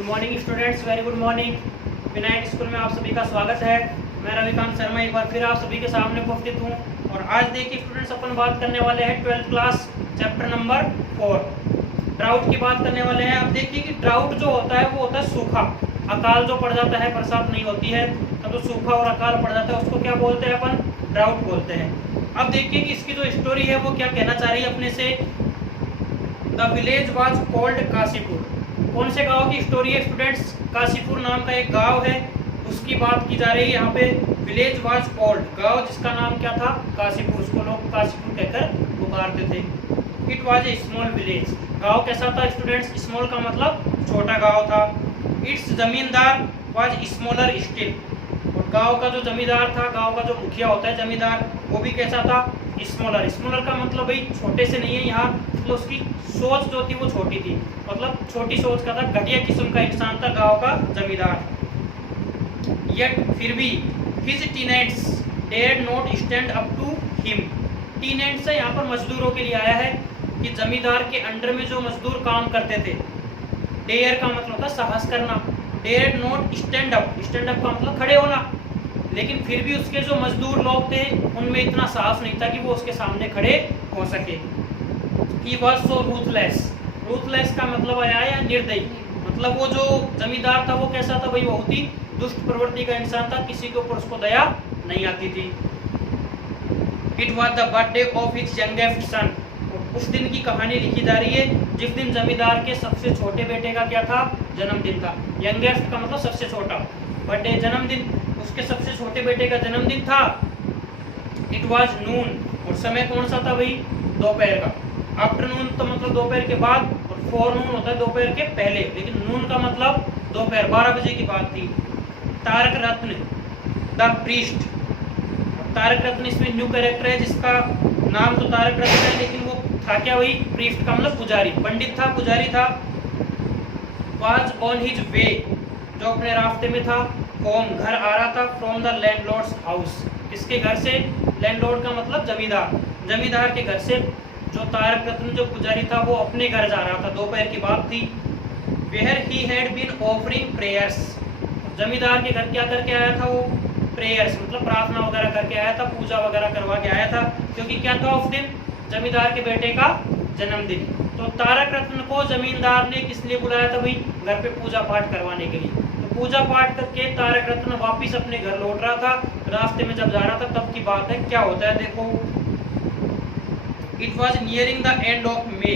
Good morning students, very good morning. Vinayak school में आप सभी का स्वागत है। मैं रविकांत शर्मा एक बार फिर आप सभी के सामने उपस्थित हूँ। और आज देखिए स्टूडेंट्स, अपन बात करने वाले हैं 12th class chapter number 4 drought की बात करने वाले हैं। अब देखिए कि ड्राउट जो होता है वो होता है सूखा, अकाल जो पड़ जाता है, बरसात नहीं होती है तब तो सूखा और अकाल पड़ जाता है, उसको क्या बोलते हैं अपन? ड्राउट बोलते हैं। अब देखिए कि इसकी जो स्टोरी है वो क्या कहना चाह रही है अपने से। The village was called Kashipur. कौन से गांव की स्टोरी है स्टूडेंट्स? काशीपुर नाम का एक गांव है, उसकी बात की जा रही है यहाँ पे। विलेज वाज कॉल्ड, गांव जिसका नाम क्या था? काशीपुर। उसको लोग काशीपुर कहकर पुकारते थे। It was a small village. गांव कैसा था स्टूडेंट्स? स्मॉल का मतलब छोटा गांव था। इट्स जमींदार वाज स्मॉलर स्टिल। और गांव का जो जमींदार था, गांव का जो मुखिया होता है जमींदार, वो भी कैसा था? स्मॉलर। स्मॉलर का मतलब भाई छोटे से नहीं है यहाँ, तो उसकी सोच जो थी वो छोटी थी, मतलब छोटी सोच का था, घटिया किस्म का इंसान था गांव का जमींदार। यट फिर भी his tenants dared not stand up to him. Tenants से यहाँ पर मजदूरों के लिए आया है कि जमींदार के अंडर में जो मजदूर काम करते थे। डेयर का मतलब था साहस करना, dared not stand up. Stand up का मतलब खड़े होना, लेकिन फिर भी उसके जो मजदूर लोग थे उनमें इतना साहस नहीं था कि वो उसके सामने खड़े हो सके। He was so ruthless। Ruthless का मतलब आया है निर्दयी, मतलब वो जो जमींदार था वो कैसा था भाई? बहुत ही दुष्ट प्रवृत्ति का इंसान था, किसी के ऊपर उसको दया नहीं आती थी। It was the birthday of his youngest son। उस दिन की कहानी लिखी जा रही है जिस दिन जमींदार के सबसे छोटे बेटे का क्या था? जन्मदिन था। यंगेस्ट का मतलब सबसे छोटा, बर्थडे जन्मदिन, उसके सबसे छोटे बेटे का जन्मदिन था। इट वाज नून, और समय कौन सा था भाई? दोपहर का। आफ्टरनून तो मतलब दोपहर के बाद, और फोरनून होता है दोपहर के पहले, लेकिन नून का मतलब दोपहर 12 बजे की बात थी। तारक रत्न द प्रीस्ट। तारक रत्न इसमें न्यू कैरेक्टर है जिसका नाम तो तारक रत्न है, लेकिन वो था क्या वही? प्रीस्ट का मतलब पुजारी, पंडित था, पुजारी था। वाज ऑन हिज वे, जो अपने रास्ते में था। होम, घर आ रहा था। फ्रॉम द लैंडलॉर्ड्स हाउस, किसके घर से? लैंडलॉर्ड का मतलब जमींदार, जमींदार के घर से। जो तारक रत्न जो पुजारी था वो अपने घर जा रहा था, दोपहर की बात थी। Where he had been offering prayers. जमींदार के घर क्या करके आया था वो? प्रेयर्स, मतलब प्रार्थना वगैरह करके आया था, पूजा वगैरह करवा के आया था, क्योंकि क्या था उस दिन? जमींदार के बेटे का जन्मदिन। तो तारक रत्न को जमींदार ने किस लिए बुलाया था भाई? घर पे पूजा पाठ करवाने के लिए। तो पूजा पाठ करके तारक रत्न वापिस अपने घर लौट रहा था, रास्ते में जब जा रहा था तब की बात है। क्या होता है देखो। It was nearing the end of May.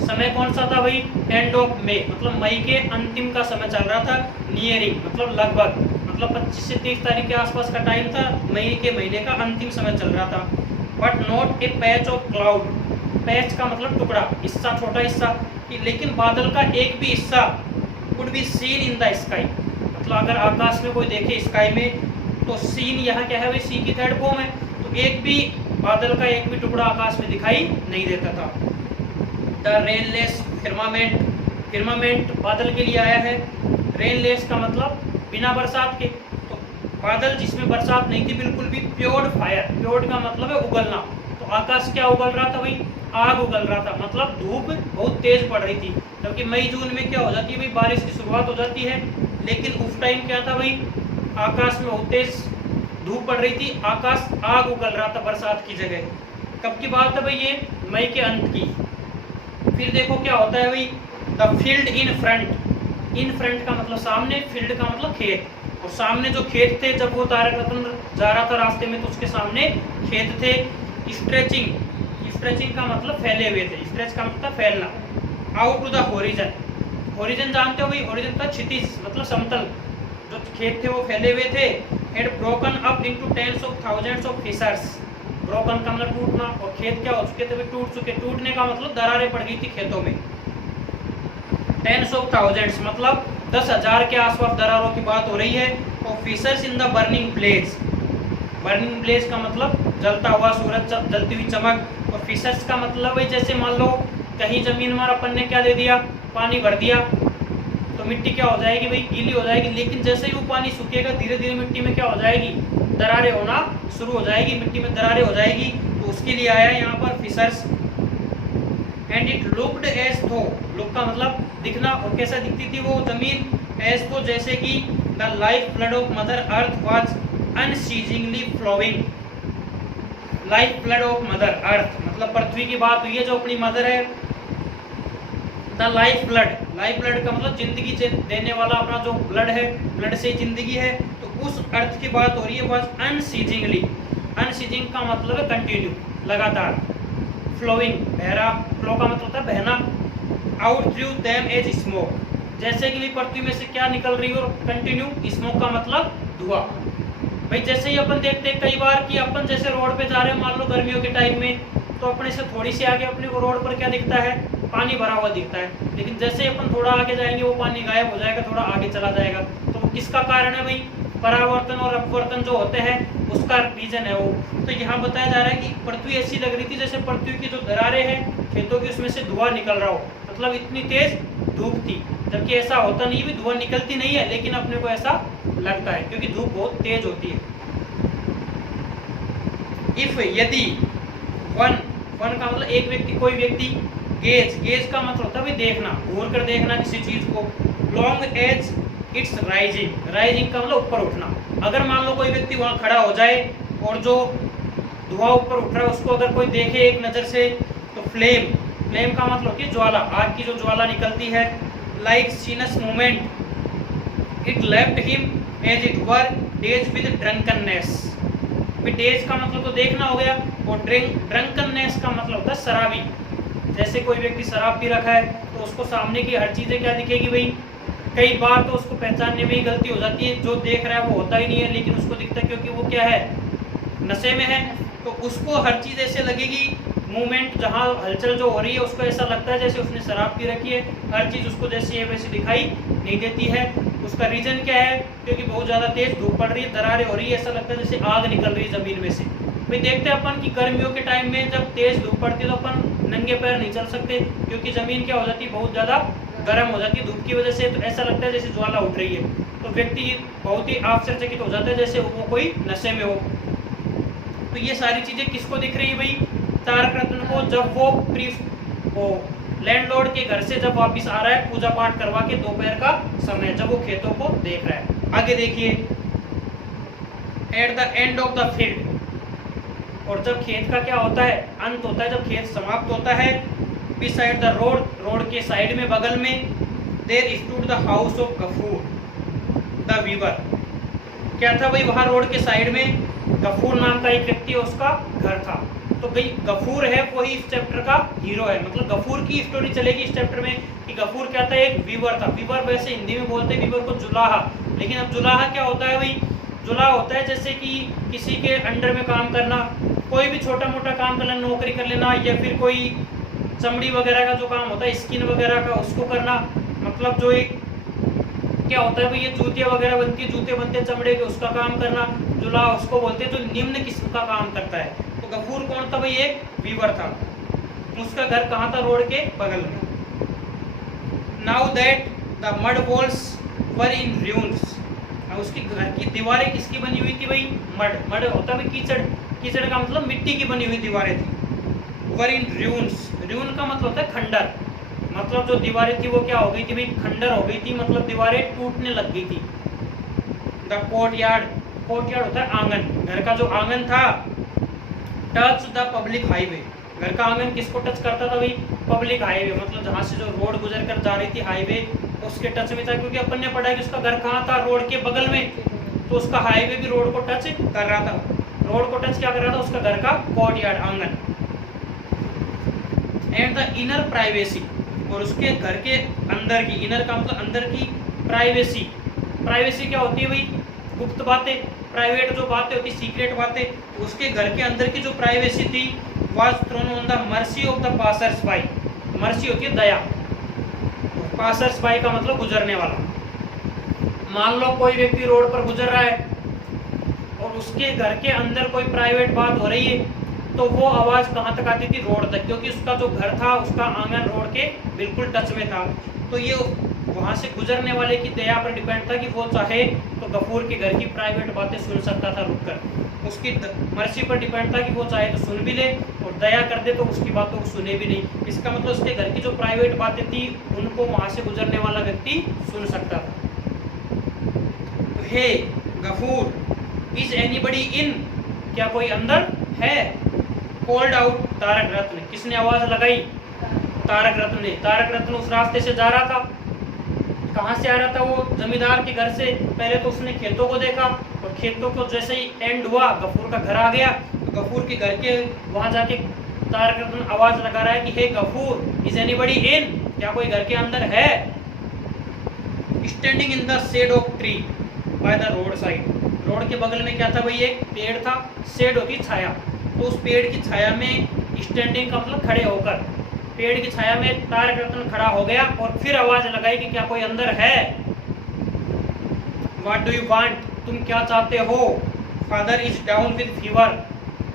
समय कौन सा था भाई? एंड ऑफ मे, मतलब मई के अंतिम का समय चल रहा था। नियरिंग मतलब लगभग, मतलब 25 से 30 तारीख के आसपास का टाइम था, मई के महीने का अंतिम समय चल रहा था। But not a patch of cloud. Patch का मतलब टुकड़ा, हिस्सा, छोटा हिस्सा, लेकिन बादल का एक भी हिस्सा could be seen in the sky. मतलब अगर आकाश में कोई देखे स्काई में, तो सीन यहाँ क्या है भाई? सी की थर्ड फॉर्म है, तो एक भी बादल का एक भी टुकड़ा आकाश में दिखाई नहीं देता था। The rainless फिर्मामेंट। फिर्मामेंट बादल के लिए आया है। रेनलेस का मतलब बिना बरसात के, तो बादल जिसमें बरसात नहीं थी बिल्कुल भी। प्योर्ड फायर, प्योर्ड का मतलब है उगलना, तो आकाश क्या उगल रहा था भाई? आग उगल रहा था, मतलब धूप बहुत तेज पड़ रही थी। क्योंकि मई जून में क्या हो जाती है भाई? बारिश की शुरुआत हो जाती है, लेकिन उस टाइम क्या था भाई? आकाश में बहुत तेज धूप पड़ रही थी, आकाश आग उगल रहा था बरसात की जगह। कब की बात है भाई? ये मई के अंत की। फिर देखो क्या होता है भाई? The field in front. In front का मतलब सामने, फील्ड का मतलब खेत, और सामने जो खेत थे, जब वो तारक रत्न जा रहा था रास्ते में तो उसके सामने खेत थे। स्ट्रेचिंग, स्ट्रेचिंग का मतलब फैले हुए थे, स्ट्रेच का मतलब फैलना। Out to the horizon. Horizon जानते हो भाई? होरिजन था क्षितिज, मतलब समतल। जो खेत थे वो फैले हुए थे। Had broken up into tens of thousands of fissures. Broken का मतलब टूटना, और खेत क्या हो चुके थे भाई? टूट चुके। टूटने का मतलब दरारें पड़ गई थी खेतों में। टेंस ऑफ थाउजेंड्स मतलब 10,000 के आसपास दरारों की बात हो रही है। और fissures in the burning blaze. Burning blaze का मतलब जलता हुआ सूरज, जलती हुई चमक। और फिशर्स का मतलब है जैसे मान लो कहीं जमीन में अपन ने क्या दे दिया? पानी भर दिया, तो मिट्टी क्या हो जाएगी भाई? गीली हो जाएगी, लेकिन जैसे ही वो पानी सूखेगा धीरे धीरे मिट्टी में क्या हो जाएगी? दरारें होना शुरू हो जाएगी, मिट्टी में दरारें हो जाएगी। तो उसके लिए आया यहाँ पर fissures. And it looked as though, look का मतलब दिखना, और कैसा दिखती थी वो जमीन, एज थो जैसे कि the life blood of mother earth was unceasingly flowing. Life blood of mother earth मतलब पृथ्वी की बात हुई है, जो अपनी मदर है। The life blood, life blood का मतलब जिंदगी देने वाला अपना जो ब्लड है, ब्लड से जिंदगी है, तो उस अर्थ की बात हो रही है। वाज अनसीजिंगली, अनसीजिंग का मतलब है कंटिन्यू, लगातार, फ्लोइंग बह रहा, फ्लो का मतलब होता है बहना, out through them as smoke, जैसे कि पृथ्वी में से क्या निकल रही हो, कंटिन्यू, स्मोक का मतलब धुआं। भाई जैसे ही अपन देखते हैं कई बार कि अपन जैसे रोड पे जा रहे हैं, मान लो गर्मियों के टाइम में, तो अपने से थोड़ी सी आगे अपने को रोड पर क्या दिखता है, पानी भरा हुआ दिखता है, लेकिन जैसे ही अपन थोड़ा आगे जाएंगे वो पानी गायब हो जाएगा, थोड़ा आगे चला जाएगा। तो वो किसका कारण है भाई, परावर्तन और अपवर्तन जो होते हैं उसका रीजन है वो। तो यहाँ बताया जा रहा है कि पृथ्वी ऐसी लग रही थी जैसे पृथ्वी की जो दरारें हैं खेतों की, उसमें से धुआं निकल रहा हो, मतलब इतनी तेज धूप थी, जबकि ऐसा होता नहीं, भी धुआं निकलती नहीं है, लेकिन अपने को ऐसा लगता है क्योंकि धूप बहुत तेज होती है। इफ यदि वन, वन का मतलब एक व्यक्ति, कोई व्यक्ति, गेज, गेज का मतलब होता है भाई देखना, घूर कर देखना किसी चीज को, long as it's rising, rising का मतलब ऊपर उठना। अगर मान लो कोई व्यक्ति वहां खड़ा हो जाए और जो धुआं ऊपर उठ रहा है उसको अगर कोई देखे एक नजर से, तो फ्लेम, फ्लेम का मतलब होती है ज्वाला, आग की जो ज्वाला निकलती है, like sinuous movement it left him as it were dazed with drunkenness. Dazed का मतलब तो देखना हो गया, और ड्रंकननेस का मतलब होता है शराबी। जैसे कोई व्यक्ति शराब पी रखा है तो उसको सामने की हर चीजें क्या दिखेगी भाई, कई बार तो उसको पहचानने में ही गलती हो जाती है, जो देख रहा है वो होता ही नहीं है, लेकिन उसको दिखता है क्योंकि वो क्या है, नशे में है, तो उसको हर चीज ऐसे लगेगी, मूवमेंट जहाँ हलचल जो हो रही है उसको ऐसा लगता है जैसे उसने शराब पी रखी है, हर चीज उसको जैसी है वैसी दिखाई नहीं देती है। उसका रीजन क्या है, क्योंकि बहुत ज्यादा तेज धूप पड़ रही है, दरारें हो रही है, ऐसा लगता है जैसे आग निकल रही है जमीन में से। भाई देखते हैं अपन कि गर्मियों के टाइम में जब तेज धूप पड़ती है तो अपन नंगे पैर नहीं चल सकते, क्योंकि जमीन क्या हो जाती है, बहुत ज्यादा गर्म हो जाती है धूप की वजह से, तो ऐसा लगता है जैसे ज्वाला उठ रही है, तो व्यक्ति बहुत ही आश्चर्यचकित हो जाता है जैसे वो कोई नशे में हो। तो ये सारी चीजें किसको दिख रही है भाई, तारक रत्न को, जब वो लैंडलॉर्ड के घर से जब वापिस आ रहा है पूजा पाठ करवा के, दोपहर का समय, जब वो खेतों को देख रहा है। आगे देखिए, at the end of the field, और जब खेत का क्या होता है, अंत होता है, जब खेत समाप्त होता है, बिसाइड द रोड, रोड के साइड में, बगल में, there stood the house of Gafur the weaver. क्या था भाई, वहां रोड के साइड में गफूर नाम का एक व्यक्ति, उसका घर था। तो भाई गफूर है वही इस चैप्टर का हीरो है, मतलब गफूर की स्टोरी चलेगी इस चैप्टर में कि गफूर क्या था, एक वीवर था। वीवर वैसे हिंदी में बोलते हैं वीवर को जुलाहा, लेकिन अब जुलाहा क्या होता है भाई, जुलाहा होता है जैसे कि किसी के अंडर में काम करना, कोई भी छोटा मोटा काम कर लेना, नौकरी कर लेना, या फिर कोई चमड़ी वगैरह का जो काम होता है, स्किन वगैरह का, उसको करना। मतलब जो एक क्या होता है भाई, ये जूते वगैरह बनती है, जूते बनते हैं चमड़े के, उसका काम करना जुलाहा उसको बोलते हैं, जो निम्न किस्म का काम करता है। तो गफूर कौन था भाई, एक वीवर था। उसका घर कहाँ था, रोड के बगल में। Now that the mud walls were in ruins, उसकी घर की दीवारें किसकी बनी हुई थी भाई, मड, मड होता है कीचड़, कीचड़ का मतलब मिट्टी की बनी हुई दीवारें थी। वर इन र्यून्स, र्यून का मतलब होता है खंडर, मतलब जो दीवारें थी वो क्या हो गई थी भाई, खंडर हो गई थी, मतलब दीवारें टूटने लग गई थी। द कोर्टयार्ड, कोर्टयार्ड होता है आंगन, घर का जो आंगन था, टच द पब्लिक हाईवे, घर का आंगन किसको टच करता था भाई, पब्लिक हाईवे, मतलब जहाँ से जो रोड गुजर कर जा रही थी हाईवे, उसके टच में था, क्योंकि अपन ने पढ़ा है कि उसका घर कहाँ था, रोड के बगल में, तो उसका हाईवे भी रोड को टच कर रहा था। रोड को टच क्या कर रहा था, उसका घर का कोर्टयार्ड, आंगन। एंड द इनर प्राइवेसी, और उसके घर के अंदर की, इनर का मतलब अंदर की, प्राइवेसी, प्राइवेसी क्या होती है भाई, गुप्त बातें, प्राइवेट जो बातें होती, सीक्रेट बातें, उसके घर के अंदर की जो प्राइवेसी थी, was thrown on the mercy of the passers by. Mercy होती है दया, पासर्स बाई का मतलब गुजरने वाला। मान लो कोई व्यक्ति रोड पर गुजर रहा है और उसके घर के अंदर कोई प्राइवेट बात हो रही है, तो वो आवाज कहाँ तक आती थी, रोड तक, क्योंकि उसका जो घर था, उसका आंगन रोड के बिल्कुल टच में था। तो ये वहां से गुजरने वाले की दया पर डिपेंड था कि वो चाहे तो गफूर के घर की प्राइवेट बातें सुन सकता था रुककर, उसकी मर्जी पर डिपेंड था कि वो चाहे तो सुन भी ले और दया कर दे तो उसकी बातों को सुने भी नहीं। इसका मतलब उसके घर की जो प्राइवेट बातें थी उनको वहां से गुजरने वाला व्यक्ति सुन सकता था। हे गफूर, इज एनीबडी इन, क्या कोई अंदर है? कॉल्ड आउट तारक रत्न, किसने आवाज लगाई? तारक रत्न ने। तारक रत्न उस रास्ते से जा रहा था। कहाँ से आ रहा था वो? जमींदार के घर से। पहले तो उसने खेतों को देखा और खेतों को जैसे ही एंड हुआ गफूर का घर आ गया, तो गफूर के घर के वहां जाके तारक रत्न आवाज लगा रहा है कि hey Gafur, is anybody in, क्या कोई घर के अंदर है? Standing in the shade of tree by the road side, road के बगल में क्या था भाई? एक पेड़ था। शेड होती छाया, तो उस पेड़ की छाया में स्टैंडिंग का मतलब खड़े होकर, पेड़ की छाया में तारक रत्न खड़ा हो गया और फिर आवाज लगाई कि क्या कोई अंदर है? व्हाट डू यू वांट, तुम क्या चाहते हो? Father is down with fever,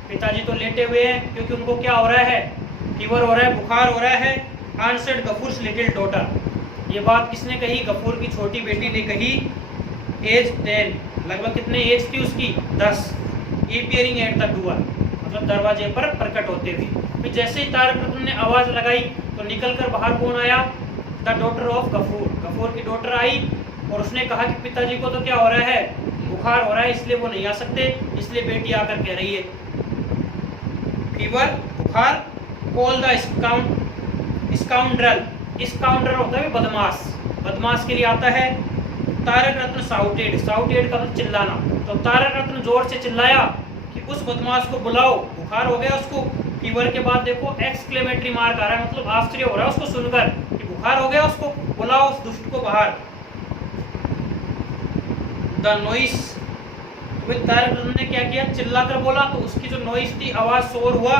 पिताजी तो लेटे हुए हैं क्योंकि उनको क्या हो रहा है? फीवर हो रहा है, बुखार हो रहा है। आंसर्ड गफूर्स लिटिल डॉटर, ये बात किसने कही? गफूर की छोटी बेटी ने कही। एज 10, लगभग कितने एज थी उसकी? 10। अपीयरिंग एट द डोर, मतलब दरवाजे पर प्रकट होते हुए। फिर जैसे ही तारक रत्न ने आवाज लगाई तो निकल कर बाहर कौन आया? The daughter of Gafur, Gafur की डॉटर आई और उसने कहा कि पिताजी को तो क्या हो रहा है? बुखार हो रहा है, इसलिए वो नहीं आ सकते। इसलिए बेटी आकर कह रही है फीवर, बुखार। कॉल द स्काउंड्रल, स्काउंड्रल होता है बदमाश, बदमाश के लिए आता है। तारक रत्न साउटेड, साउटेड का मतलब चिल्लाना, तो तारक रत्न जोर से चिल्लाया कि उस बदमाश को बुलाओ, बुखार हो गया उसको। फीवर के बाद देखो एक्सक्लेमेटरी मार्क आ रहा है, मतलब आश्चर्य हो रहा है उसको सुनकर कि बुखार हो गया उसको, बुलाओ उस दुष्ट को बाहर। द नॉइस, तारक रत्न ने क्या किया? चिल्लाकर बोला, तो उसकी जो नॉइस थी, आवाज, शोर हुआ।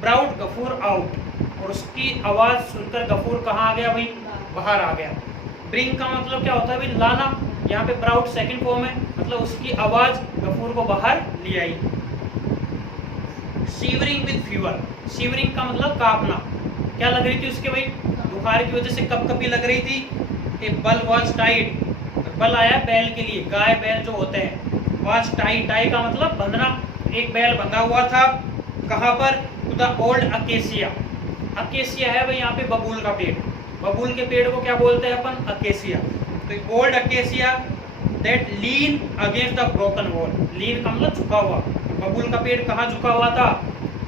ब्राउट गफूर आउट, और उसकी आवाज सुनकर गफूर कहाँ आ गया भाई? बाहर आ गया। ब्रिंग का मतलब क्या होता है भाई? लाना। यहाँ पे ब्राउट सेकंड फॉर्म है, मतलब उसकी आवाज गफूर को बाहर ले आई। शिवरिंग विद फीवर, शिवरिंग का मतलब कांपना। क्या लग रही थी उसके भाई? बुखार की वजह से कपकपी लग रही थी। ए बल वाज टाइड, बल आया बैल के लिए, गाय बैल जो होते हैं। वाज टाइड, टाई का मतलब बंधना, एक बैल बंधा हुआ था। कहाँ पर? To the old acacia, acacia है भाई यहाँ पे बबूल का पेड़, बबूल के पेड़ को क्या बोलते हैं अपन? अकेसिया। तो old acacia that lean against the broken wall, lean का मतलब झुका हुआ। बबूल का पेड़ कहाँ झुका हुआ था?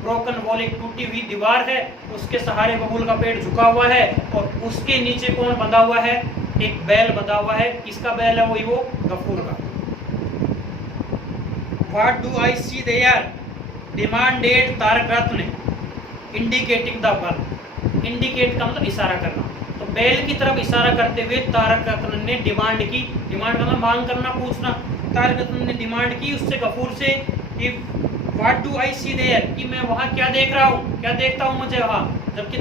ब्रोकन वॉल, एक टूटी हुई दीवार है, उसके सहारे बबूल का पेड़ झुका हुआ है और उसके नीचे कौन बंधा हुआ है? एक बैल बंधा हुआ है। किसका बैल है? वही वो गफूर का। What do I see there, demanded Tarak Ratna, indicating the bull, indicate का मतलब इशारा करना, तो बैल की तरफ इशारा करते हुए तारक रत्न ने डिमांड की। डिमांड का मतलब मांग करना, पूछना। तारक रत्न ने डिमांड की उससे, गफूर से, कि what do I see there, कि मैं वहाँ क्या देख रहा हूँ, क्या देखता हूँ मुझे वहाँ। जबकि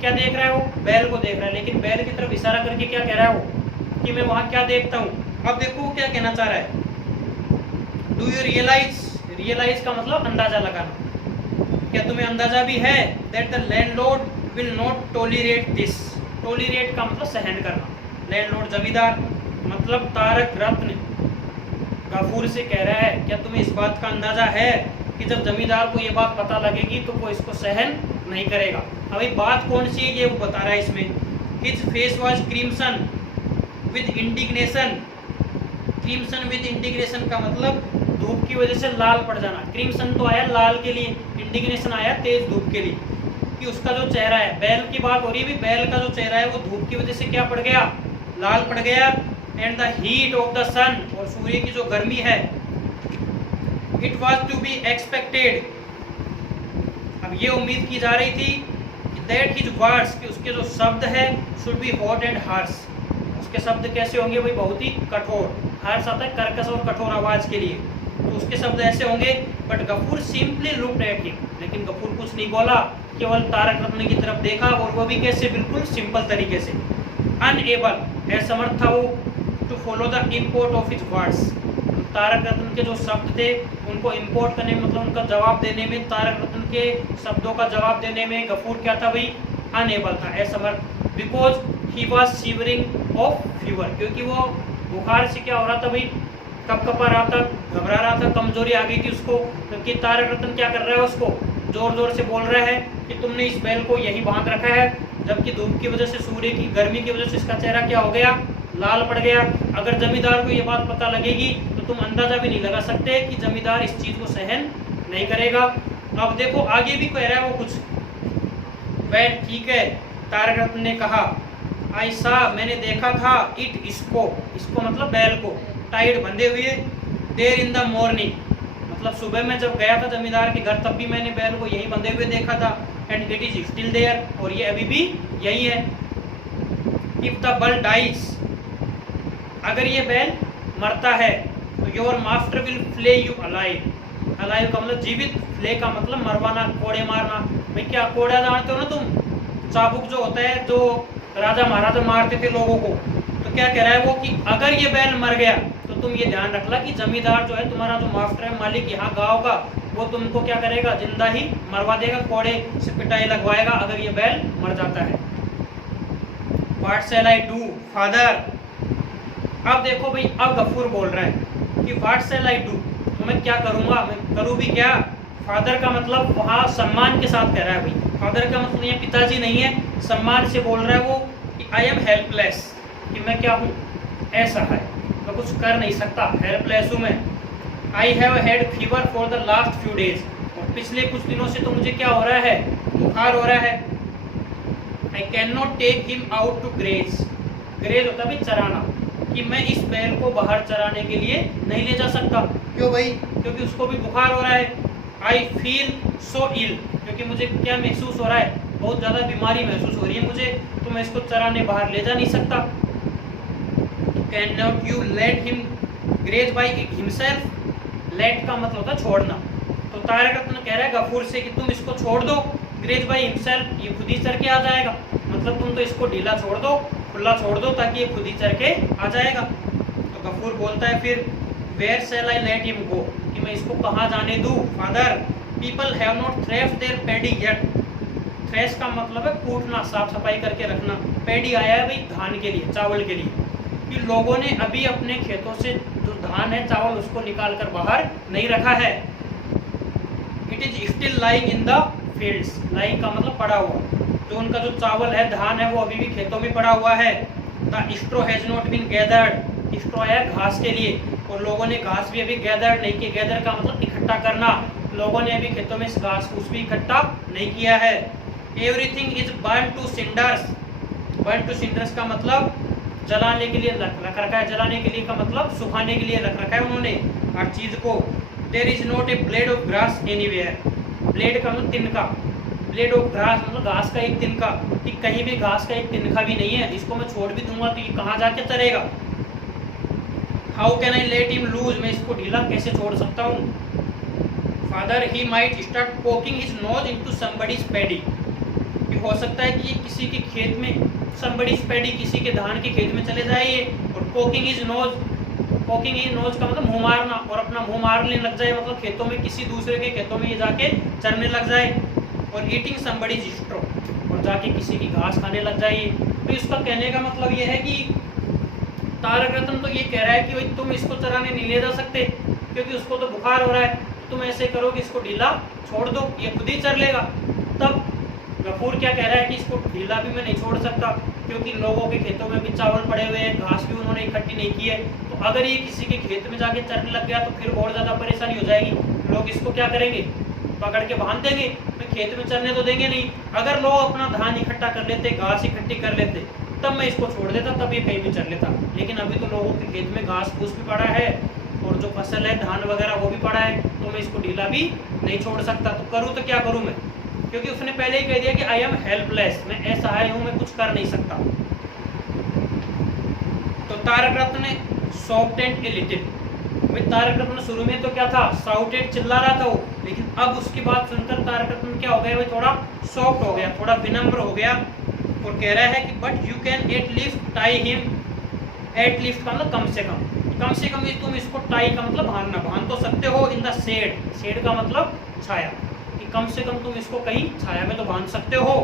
क्या देख रहा है वो? बैल को देख रहा है, लेकिन बैल की तरफ इशारा करके क्या कह रहा है वो? कि मैं वहाँ क्या देखता हूँ। अब देखो वो क्या कहना चाह रहा है। डू यू रियलाइज, रियलाइज का मतलब अंदाजा लगाना, क्या तुम्हें अंदाजा भी है? That the landlord will not tolerate this, tolerate का मतलब सहन करना, लैंडलॉर्ड जमींदार, मतलब तारक रत्न गफूर से कह रहा है क्या तुम्हें इस बात का अंदाजा है कि जब जमींदार को ये बात पता लगेगी तो वो इसको सहन नहीं करेगा। अभी बात कौन सी है ये वो बता रहा है इसमें। His face was crimson with indignation, crimson with indignation का मतलब धूप की वजह से लाल पड़ जाना। क्रिम्सन तो आया लाल के लिए, इंडिग्नेशन आया तेज धूप के लिए, कि उसका जो चेहरा है, बैल की बात हो रही है, बैल का जो चेहरा है वो धूप की वजह से क्या पड़ गया? लाल पड़ गया। And the heat of the sun, और सूर्य की जो गर्मी है, it was to be expected, अब ये उम्मीद की जा रही थी कि दैट हिज वर्ड्स, कि उसके जो शब्द है, should be hot and harsh, उसके शब्द कैसे होंगे भाई? बहुत ही कठोर। हार्श आता है कर्कश और कठोर आवाज के लिए, तो उसके शब्द ऐसे होंगे। But Gafur simply looked at him, लेकिन गफूर कुछ नहीं बोला, केवल तारक रत्न की तरफ देखा, और वो भी कैसे? बिल्कुल सिंपल तरीके से। अनएबल, असमर्थ था वो, to follow the import of his words, Tarak Ratna के जो शब्द थे उनको इम्पोर्ट करने में, मतलब उनका जवाब देने में, तारक रत्न के शब्दों का जवाब देने में गफूर क्या था भाई? अनएबल था, असमर्थ। Because he was shivering of fever, क्योंकि वो बुखार से क्या हो रहा था भाई? कपकपा रहा था, घबरा रहा था, कमजोरी आ गई थी उसको। क्योंकि तारक रत्न क्या कर रहा है? उसको जोर जोर से बोल रहा है कि तुमने इस बैल को यहीं बांध रखा है, जबकि धूप की वजह से, सूर्य की गर्मी की वजह से इसका चेहरा क्या हो गया, लाल पड़ गया। अगर जमींदार को ये बात पता लगेगी तो तुम अंदाजा भी नहीं लगा सकते कि जमींदार इस चीज को सहन नहीं करेगा। अब देखो आगे भी कह रहा है वो कुछ, बैल ठीक है, तारक रत्न ने कहा, ऐसा मैंने देखा था, इट इसको मतलब बैल को, टाइड बंधे हुए, देर इन द मॉर्निंग, मतलब सुबह में जब गया था जमींदार के घर तब भी मैंने बैल को यहीं बंधे हुए देखा था, and it is still there, और ये अभी भी यही है। इफ द बल डाइज, अगर ये बैल मरता है तो your master will Phule you alive, alive का मतलब जीवित, फ्ले का मतलब मरवाना, कोड़े मारना। भाई क्या कोड़ा जानते हो ना तुम, चाबुक जो होता है जो राजा महाराजा मारते थे लोगों को, तो क्या कह रहा है वो कि अगर ये बैल मर गया तो तुम ये ध्यान रखना कि जमींदार जो है, तुम्हारा जो मास्टर है, मालिक यहाँ गांव का, वो तुमको क्या करेगा, जिंदा ही मरवा देगा, कोड़े से पिटाई लगवाएगा अगर ये बैल मर जाता है। What shell I do father, अब देखो भाई, अब गफूर बोल रहा है कि व्हाट शैल आई डू, तो मैं क्या करूंगा, मैं करूँ भी क्या। फादर का मतलब वहाँ सम्मान के साथ कह रहा है भाई, फादर का मतलब ये पिताजी नहीं है, सम्मान से बोल रहा है वो कि आई एम हेल्पलेस, कि मैं क्या हूँ, ऐसा है, मैं कुछ कर नहीं सकता, हेल्पलेस हूँ मैं। I have had fever for the last few days, और पिछले कुछ दिनों से तो मुझे क्या हो रहा है, बुखार हो रहा है। I can not take him out to graze, graze होता है चराना, कि मैं इस बैल को बाहर चराने के लिए नहीं ले जा सकता। क्यों भाई, क्योंकि उसको भी बुखार हो रहा है। आई फील सो इल, क्योंकि मुझे क्या महसूस हो रहा है, बहुत ज़्यादा बीमारी महसूस हो रही है मुझे, तो मैं इसको चराने बाहर ले जा नहीं सकता। Can not you let him graze by himself, let का मतलब होता है छोड़ना, तो तारक रत्न कह रहा है गफूर से कि तुम इसको छोड़ दो, ग्रेज बाई हिमसेल्फ, ये खुद ही चर के आ जाएगा, मतलब तुम तो इसको ढीला छोड़ दो, खुला छोड़ दो, ताकि ये खुद ही चर के आ जाएगा। तो गफूर बोलता है फिर, where shall I let him go, कि मैं इसको कहाँ जाने दूँ father, people have not threshed their paddy yet, thresh का मतलब है कूटना, साफ सफाई करके रखना, पैडी आया है भाई धान के लिए, चावल के लिए, कि लोगों ने अभी अपने खेतों से जो धान है, चावल, उसको निकाल कर बाहर नहीं रखा है। It is still lying in the fields, lying का मतलब पड़ा हुआ, जो उनका जो चावल है, धान है, वो अभी भी खेतों में पड़ा हुआ है। The straw has not been gathered, straw है घास के लिए, और लोगों ने घास भी अभी गैदर नहीं किया, गैदर का मतलब इकट्ठा करना, लोगों ने अभी खेतों में इस घास फूस भी इकट्ठा नहीं किया है। Everything is burn to cinders, burn to cinders का मतलब जलाने के लिए रख रखा है, जलाने के लिए का मतलब सुखाने के लिए रख रखा है उन्होंने हर चीज को। There is not a blade of grass anywhere, blade का मतलब तिनका, ब्लेड ऑफ ग्रास मतलब घास का एक तिनका, कि कहीं भी घास का एक तिनका भी नहीं है, इसको मैं छोड़ भी दूंगा तो ये कहाँ जाके चरेगा। How can I let him loose, मैं इसको ढीला कैसे छोड़ सकता हूँ। Father he might start poking his nose into somebody's paddy, कि हो सकता है कि किसी के खेत में, समबडीज पैडी किसी के धान के खेत में चले जाइए, और poking his knows, poking his knows का मतलब मुंह मारना, और अपना मुंह मारने लग जाए, मतलब खेतों में, किसी दूसरे के खेतों में ये जाके चरने लग जाए। और ईटिंग समबडीज स्ट्रो, और जाके किसी की घास खाने लग जाइए। तो इसका कहने का मतलब ये है कि तारक रत्न तो ये कह रहा है कि भाई तुम इसको चराने नहीं ले जा सकते, क्योंकि उसको तो बुखार हो रहा है, तुम ऐसे करो कि इसको ढीला छोड़ दो, ये खुद ही चर लेगा। तब गफूर क्या कह रहा है कि इसको ढीला भी मैं नहीं छोड़ सकता, क्योंकि लोगों के खेतों में भी चावल पड़े हुए हैं, घास भी उन्होंने इकट्ठी नहीं की है, तो अगर ये किसी के खेत में जाके चरने लग गया तो फिर और ज़्यादा परेशानी हो जाएगी, लोग इसको क्या करेंगे, पकड़ के बांध देंगे, मैं खेत में चरने तो देंगे नहीं। अगर लोग अपना धान इकट्ठा कर लेते, घास इकट्ठी कर लेते, तब मैं इसको छोड़ देता, तब ये कहीं भी चर लेता, लेकिन अभी तो लोगों के खेत में घास फूस भी पड़ा है, और जो फसल है धान वगैरह वो भी पड़ा है, तो मैं इसको ढीला भी नहीं छोड़ सकता। तो करूँ तो क्या करूँ मैं, क्योंकि उसने पहले ही कह दिया कि आई एम हेल्पलेस, मैं असहाय हूँ, मैं कुछ कर नहीं सकता। तो तारक रत्न ने सॉफ्टेंड ए लिटिल, भाई तारक रत्न शुरू में तो क्या था, साउटेड, चिल्ला रहा था वो, लेकिन अब उसकी बात सुनकर तारक रत्न क्या हो गया, भाई थोड़ा सॉफ्ट हो गया, थोड़ा विनम्र हो गया, और कह रहा है कि but you can at least tie him, at least का मतलब कम से कम तुम इसको टाई का मतलब बांधना, बांध तो सकते हो इन द शेड, शेड का मतलब छाया, कि कम से कम तुम इसको कहीं छाया में तो बांध सकते हो।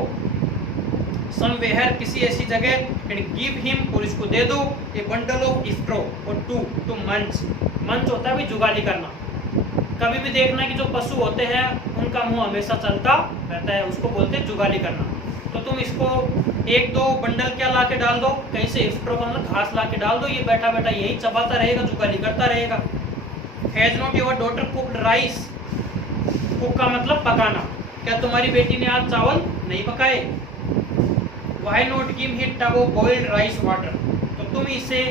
समवेयर, किसी ऐसी जगह, एंड गिव हिम, और इसको दे दो, ए बंडल ऑफ स्ट्रो, और टू मंच, मंच होता है भाई जुगाली करना, कभी भी देखना कि जो पशु होते हैं उनका मुंह हमेशा चलता रहता है, उसको बोलते हैं जुगाली करना। तो तुम इसको एक दो बंडल क्या ला के डाल दो, कहीं से स्ट्रो का मतलब घास ला के डाल दो, ये बैठा बैठा यही चबाता रहेगा, जुगाली करता रहेगा। Has not your daughter cooked rice, cook का मतलब पकाना, क्या तुम्हारी बेटी ने आज चावल नहीं पकाए। Why not give him tub of boiled rice water, तो तुम इसे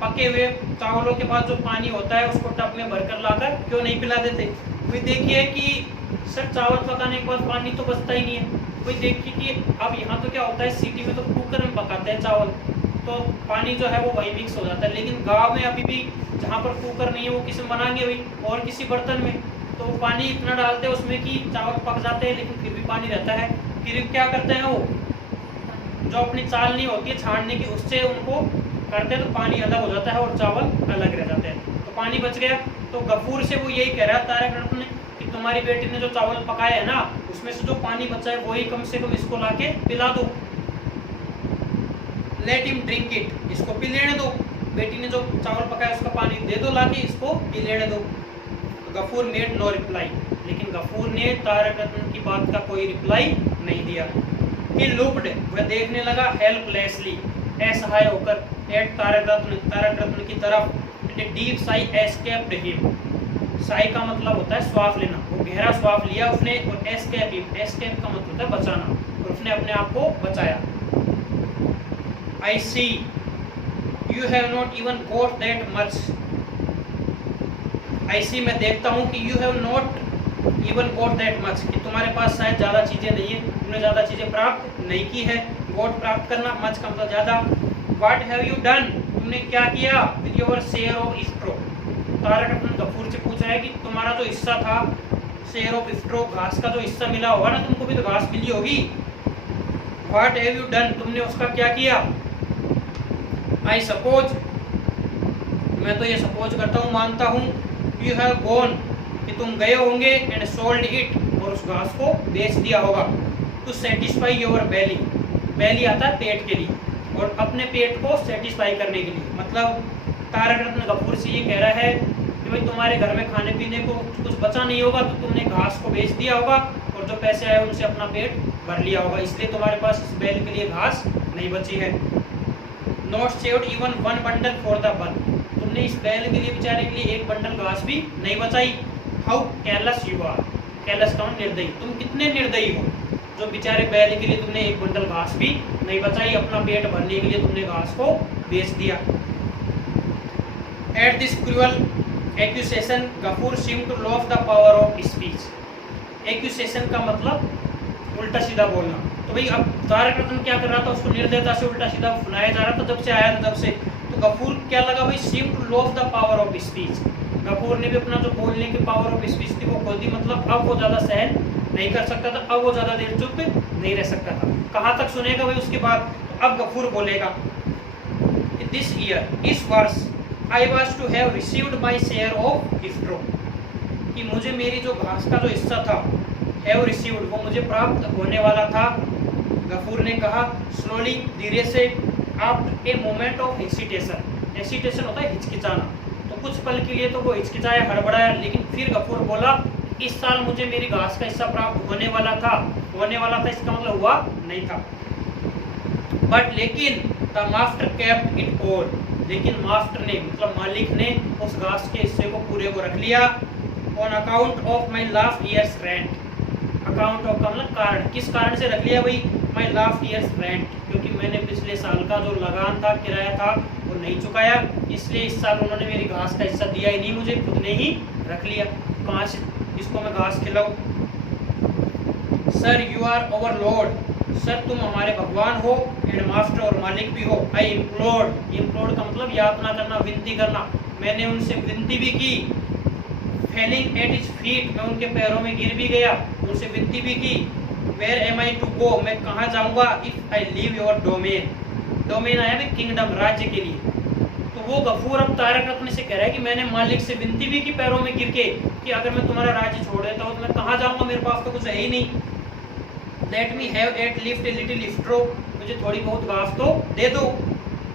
पके हुए चावलों के बाद जो पानी होता है उसको टब में भरकर लाकर क्यों नहीं पिला देते। कोई देखिए कि सर चावल पकाने के बाद पानी तो बचता ही नहीं है। कोई देखिए कि अब यहाँ तो क्या होता है, सिटी में तो कुकर में पकाते हैं चावल, तो पानी जो है वो वही मिक्स हो जाता है, लेकिन गांव में अभी भी जहाँ पर कुकर नहीं है वो किसी में बनाएंगे हुई और किसी बर्तन में, तो पानी इतना डालते हैं उसमें कि चावल पक जाते हैं, लेकिन फिर भी पानी रहता है। फिर क्या करते हैं वो जो अपनी चाल नहीं होती है छानने की, उससे उनको करते हैं तो पानी अलग हो जाता है और चावल अलग रह जाते हैं, तो पानी बच गया। तो गफूर से वो यही कह रहा है तारक रत्न ने कि तुम्हारी बेटी ने जो चावल पकाया है ना, उसमें से जो पानी बचा है वही कम से कम इसको लाके पिला दो। लेट हिम ड्रिंक इट, इसको पी लेने दो, बेटी ने जो चावल पकाया उसका पानी दे दो लाके, इसको पी लेने दो। गफूर मेड नो रिप्लाई, लेकिन गफूर ने तारक रत्न की बात का कोई रिप्लाई नहीं दिया। He looked, वह देखने लगा हेल्पलेसली, असहाय होकर, एट तारक रत्न की तरफ। A deep sigh escaped him, Sai का मतलब होता है श्वास लेना, वो गहरा श्वास लिया उसने, और escape him, escape का मतलब होता है बचाना, और उसने अपने आप को बचाया। I see, you have not even got that much, I see मैं देखता हूँ कि you have not even got that much, कि तुम्हारे पास शायद ज़्यादा चीज़ें नहीं है, तुमने ज़्यादा चीज़ें प्राप्त नहीं की है। got प्राप्त करना, much का मतलब ज़्यादा। What have you done, तुमने क्या किया with your share of straw, Tarak रत्न गफूर से पूछ रहा है कि तुम्हारा जो हिस्सा था share of straw, घास का जो हिस्सा मिला होगा ना, तुमको भी तो घास मिली होगी। What have you done, तुमने उसका क्या किया। I suppose, मैं तो ये सपोज करता हूँ, मानता हूँ, you have gone, कि तुम गए होंगे, एंड सोल्ड इट, और उस घास को बेच दिया होगा, टू सेटिस्फाई योर बेली, बेली आता है पेट के लिए, और अपने पेट को सेटिस्फाई करने के लिए। मतलब तारक रत्न गफूर से ये कह रहा है कि भाई तुम्हारे घर में खाने पीने को कुछ बचा नहीं होगा, तो तुमने घास को बेच दिया होगा, और जो पैसे आए उनसे अपना पेट भर लिया होगा, इसलिए तुम्हारे पास इस बैल के लिए घास नहीं बची है। Not saved even one bundle for the बल, तुमने इस बैल के लिए बेचारे के लिए एक बंडल घास भी नहीं बचाई। How careless you are, careless का निर्दयी, तुम कितने निर्दयी हो, जो बेचारे बैल के लिए तुमने एक बंडल घास भी नहीं बचाई, अपना पेट भरने के लिए तुमने घास को बेच दिया। At this cruel accusation Gafur seem to lose the power of speech. Accusation का मतलब उल्टा सीधा बोलना, तो भाई अब तारक रत्न क्या कर रहा था, उसको निर्दयता से उल्टा सीधा सुनाया जा रहा था जब से आया था, तब से। तो गफूर क्या लगा भाई, seem to lose the power of speech, Gafur ने भी अपना जो बोलने की पावर ऑफ स्पीच थी वो खो दी, मतलब अब वो ज़्यादा सहन नहीं कर सकता था, अब वो ज़्यादा देर चुप नहीं रह सकता था। कहाँ तक सुनेगा भाई उसके बाद, तो अब गफूर बोलेगा, दिस ईयर, इस वर्ष, I was to have received my share of straw, कि मुझे मेरी जो घास का जो हिस्सा था, हैव रिसीव्ड, वो मुझे प्राप्त होने वाला था। गफूर ने कहा स्लोली, धीरे से, after a moment of hesitation, hesitation होता है हिचकिचाना, तो कुछ पल के लिए तो वो हिचकिचाया, हड़बड़ाया, लेकिन फिर गफूर बोला इस साल मुझे मेरी घास का हिस्सा प्राप्त होने वाला था, इसका मतलब हुआ नहीं था। बट लेकिन the master kept it all, लेकिन मास्टर ने मतलब मालिक ने उस घास के हिस्से को पूरे को रख लिया। On account of my last years rent, account of का मतलब कारण, किस कारण से रख लिया भाई, माई लास्ट ईयर्स रेंट, क्योंकि मैंने पिछले साल का जो लगान था, किराया था, वो नहीं चुकाया, इसलिए इस साल उन्होंने मेरी घास का हिस्सा दिया ही नहीं, मुझे खुद ने ही रख लिया, कहाँ से इसको मैं घास खिलाऊं। Sir you are overlord, sir तुम हमारे भगवान हो, एंड मास्टर और मालिक भी हो। आई इम्प्लोर्ड, इम्प्लोर्ड का मतलब यातना करना, विनती करना, मैंने उनसे विनती भी की। फेलिंग एट हिज फीट, मैं उनके पैरों में गिर भी गया, उनसे विनती भी की। Where am I to go, मैं कहाँ जाऊँगा, if I leave your domain, domain आया भी किंगडम, राज्य के लिए। तो वो गफूर अब तारक रत्न से कह रहा है कि मैंने मालिक से विनती भी की पैरों में गिर के, कि अगर मैं तुम्हारा राज्य छोड़ देता हूँ तो मैं कहाँ जाऊँगा, मेरे पास तो कुछ है ही नहीं। Let me have at least a little straw, मुझे थोड़ी बहुत घास तो दे दो।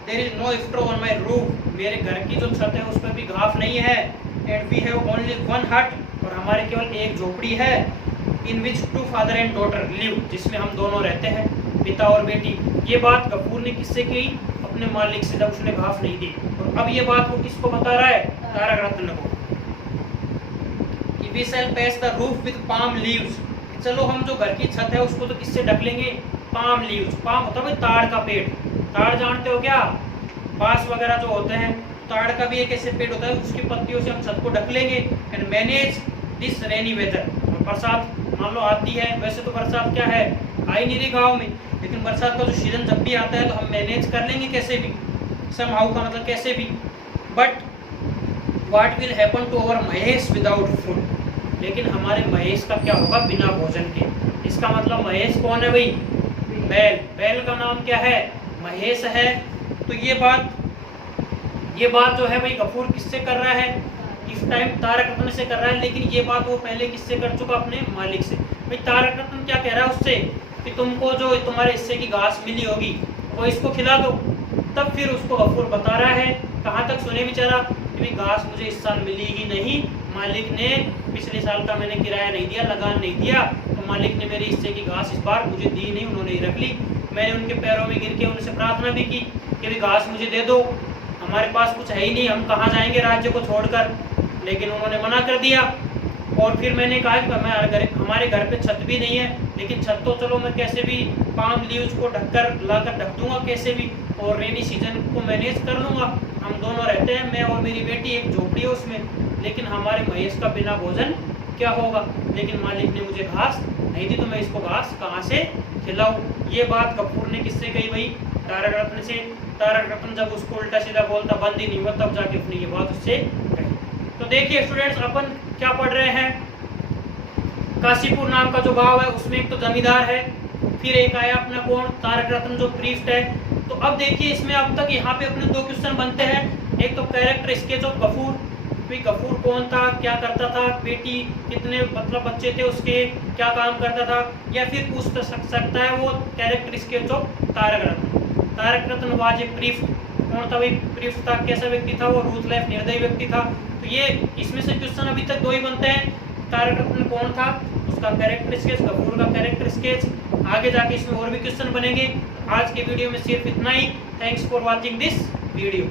There is no straw on my roof, मेरे घर की जो छत है उस पर भी घास नहीं है। And we have only one hut, और हमारे केवल एक झोपड़ी है, in which two father and daughter live, जिसमें हम दोनों रहते हैं, पिता और बेटी। ये बात गफूर ने किससे की? अपने मालिक से, जब उसने घास नहीं दी। और अब ये बात वो किसको बता रहा है? तारक रत्न को, कि we shall patch the roof with palm leaves, चलो हम जो घर की छत है उसको तो किससे ढक लेंगे? Palm leaves. पाम होता है भाई ताड़ का पेड़, ताड़ जानते हो क्या? बांस वगैरह जो होते हैं, ताड़ का भी एक ऐसे पेड़ होता है, उसकी पत्तियों से हम छत को ढक लेंगे। And manage this rainy weather, बरसात मान लो आती है, वैसे तो बरसात क्या है, आ ही नहीं रही गाँव में, लेकिन बरसात का जो सीजन जब भी आता है तो हम मैनेज कर लेंगे कैसे भी, समहाउ का मतलब कैसे भी। But what will happen to our Mahesh without food, लेकिन हमारे महेश का क्या होगा बिना भोजन के? इसका मतलब महेश कौन है भाई? बैल। बैल का नाम क्या है? महेश है। तो ये बात जो है भाई गफूर किससे कर रहा है? इस टाइम तारक रत्न से कर रहा है, लेकिन ये बात वो पहले किससे कर चुका? अपने मालिक से। भाई तारक रत्न क्या कह रहा है उससे? कि तुमको जो तुम्हारे हिस्से की घास मिली होगी वो इसको खिला दो। तब फिर उसको गफूर बता रहा है, कहाँ तक सुने बेचारा, कि घास मुझे इस साल मिली ही नहीं, मालिक ने पिछले साल का मैंने किराया नहीं दिया, लगान नहीं दिया, तो मालिक ने मेरे हिस्से की घास इस बार मुझे दी नहीं, उन्होंने ही रख ली। मैंने उनके पैरों में गिर के उनसे प्रार्थना भी की कि भी घास मुझे दे दो, हमारे पास कुछ है ही नहीं, हम कहाँ जाएंगे राज्य को छोड़कर, लेकिन उन्होंने मना कर दिया। और फिर मैंने कहा कि हमारे घर पे छत भी नहीं है, लेकिन छत तो चलो मैं कैसे भी पाम लीव्स को लाकर ढक दूंगा कैसे भी, और रेनी सीजन को मैनेज कर लूंगा। हम दोनों रहते हैं, मैं और मेरी बेटी, एक झोपड़ी है उसमें, लेकिन हमारे महेश का बिना भोजन क्या होगा? लेकिन मालिक ने मुझे घास नहीं दी, तो मैं इसको घास कहाँ से खिलाऊं? ये बात गफूर ने किससे कही भाई? तारक रत्न से। तारक रत्न जब उसको उल्टा सीधा बोलता बंद ही नहीं हुआ, तब जाके उसने ये बात उससे कही। तो देखिए स्टूडेंट्स, अपन क्या पढ़ रहे हैं? काशीपुर नाम का जो गांव है उसमें एक तो जमींदार है, फिर एक आया अपना कौन? तारक रत्न जो प्रीस्ट है। तो अब देखिए इसमें अब तक यहाँ पे अपने दो क्वेश्चन बनते हैं। एक तो character sketch of Gafur, Gafur कौन था, क्या करता था, बेटी कितने मतलब बच्चे थे उसके, क्या काम करता था, या फिर पूछ सकता है वो character sketch of Tarak Ratna. Tarak Ratna was a priest, कौन था भाई? प्रीस्ट था, कैसा व्यक्ति था वो? रूथलेस निर्दयी व्यक्ति था। तो ये इसमें से क्वेश्चन अभी तक दो ही बनते हैं। तारक रत्न कौन था, उसका कैरेक्टर स्केच, गफूर का कैरेक्टर स्केच। आगे जाके इसमें और भी क्वेश्चन बनेंगे। आज के वीडियो में सिर्फ इतना ही। Thanks for watching this video.